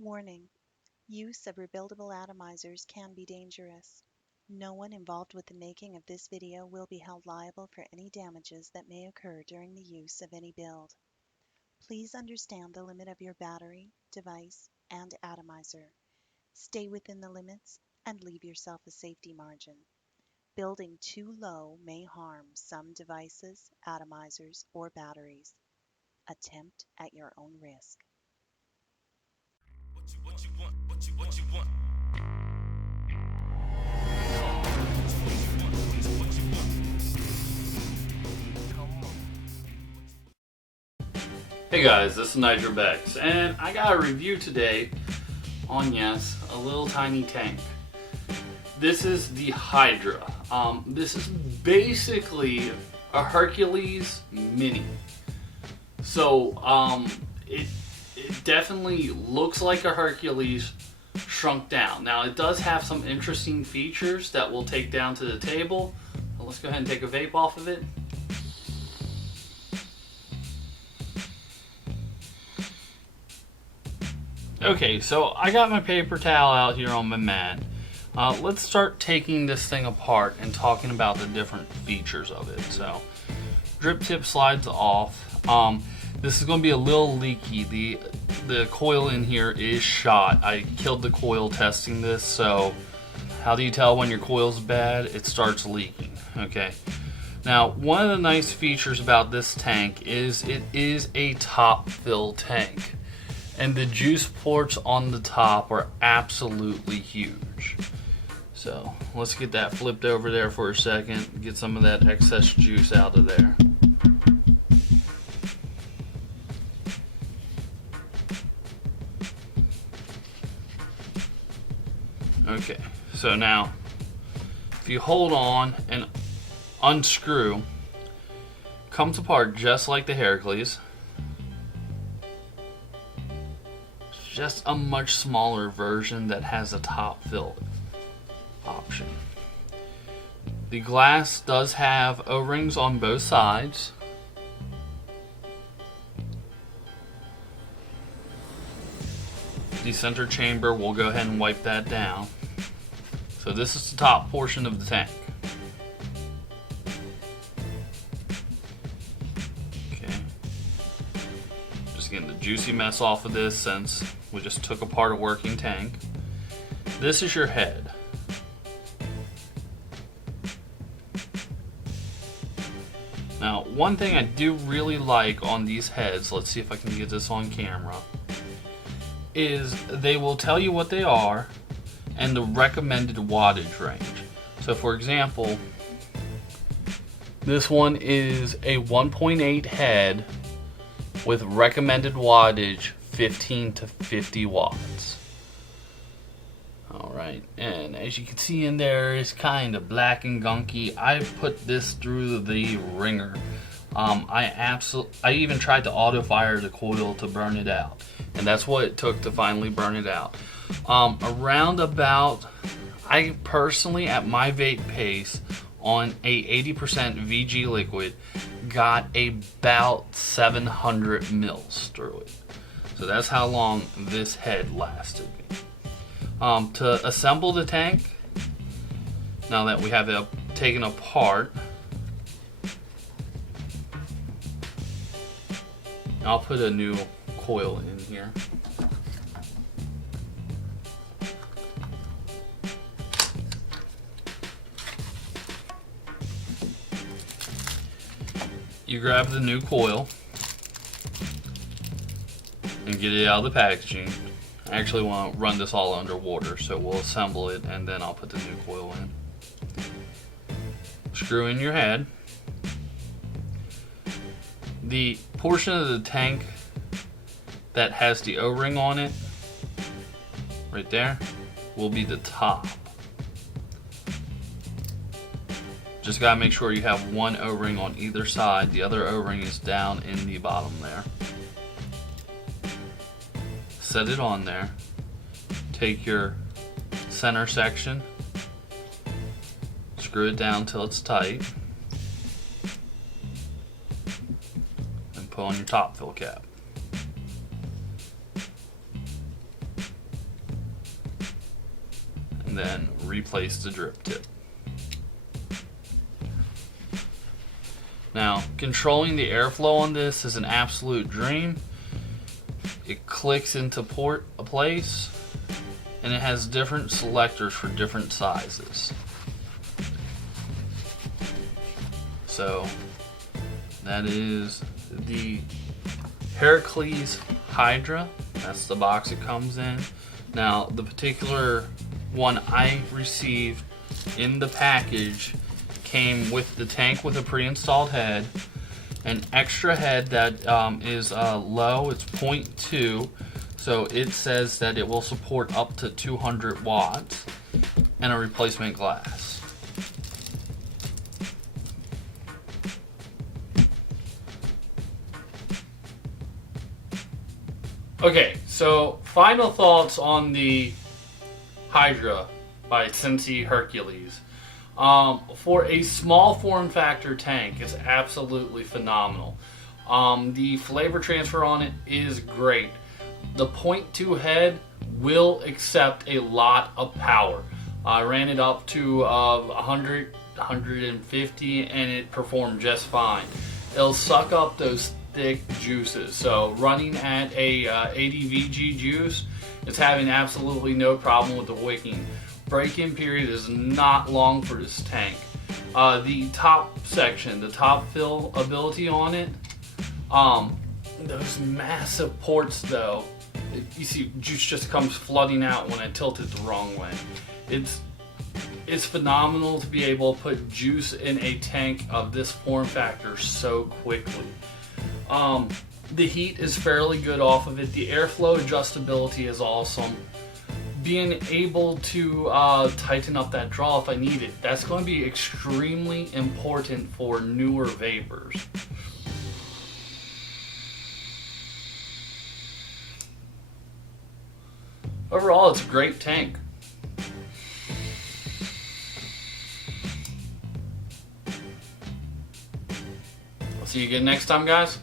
Warning: use of rebuildable atomizers can be dangerous. No one involved with the making of this video will be held liable for any damages that may occur during the use of any build. Please understand the limit of your battery, device, and atomizer. Stay within the limits and leave yourself a safety margin. Building too low may harm some devices, atomizers, or batteries. Attempt at your own risk. Hey guys, this is NitroBex, and I got a review today on, yes, a little tiny tank. This is the Hydra. This is basically a Hercules Mini. So, it definitely looks like a Hercules shrunk down. Now, it does have some interesting features that we'll take down to the table. Let's go ahead and take a vape off of it. Okay, so I got my paper towel out here on my mat. Let's start taking this thing apart and talking about the different features of it. So, drip tip slides off. This is going to be a little leaky. The coil in here is shot. I killed the coil testing this, so how do you tell when your coil's bad? It starts leaking. Okay. Now, one of the nice features about this tank is it is a top fill tank. And the juice ports on the top are absolutely huge. So let's get that flipped over there for a second, get some of that excess juice out of there. Okay, so now if you hold on and unscrew, comes apart just like the HERAKLES. Just a much smaller version that has a top fill option. The glass does have O-rings on both sides. The center chamber, we'll go ahead and wipe that down. So this is the top portion of the tank. Okay. Just getting the juicy mess off of this since we just took apart a working tank. This is your head. Now, one thing I do really like on these heads, let's see if I can get this on camera, is they will tell you what they are and the recommended wattage range. So for example, this one is a 1.8 head with recommended wattage 15 to 50 watts. Alright, and as you can see in there, it's kind of black and gunky. I put this through the ringer. I even tried to auto fire the coil to burn it out, and that's what it took to finally burn it out. Around about, I personally at my vape pace on a 80% VG liquid got about 700 mils through it. So that's how long this head lasted me. To assemble the tank, now that we have it taken apart, I'll put a new coil in here. You grab the new coil and get it out of the packaging. I actually want to run this all underwater, so we'll assemble it and then I'll put the new coil in. Screw in your head. The portion of the tank that has the O-ring on it, right there, will be the top. Just gotta make sure you have one O-ring on either side. The other O-ring is down in the bottom there. Set it on there. Take your center section, screw it down till it's tight, and put on your top fill cap. and then replace the drip tip. Now, controlling the airflow on this is an absolute dream. It clicks into place, and it has different selectors for different sizes. So that is the HERAKLES HYDRA. That's the box it comes in. Now, the particular one I received in the package came with the tank with a pre-installed head, an extra head that is low, it's 0.2, so it says that it will support up to 200 watts, and a replacement glass. Okay, so final thoughts on the Hydra by Cincy Hercules. For a small form factor tank, it's absolutely phenomenal. The flavor transfer on it is great. The 0.2 head will accept a lot of power. I ran it up to 100, 150, and it performed just fine. It'll suck up those thick juices. So running at a 80 VG juice, it's having absolutely no problem with the wicking. Break-in period is not long for this tank. The top section, the top fill ability on it, those massive ports though, you see juice just comes flooding out when I tilt it the wrong way. It's phenomenal to be able to put juice in a tank of this form factor so quickly. The heat is fairly good off of it. The airflow adjustability is awesome. Being able to tighten up that draw if I need it, that's going to be extremely important for newer vapors. Overall, it's a great tank. I'll see you again next time, guys.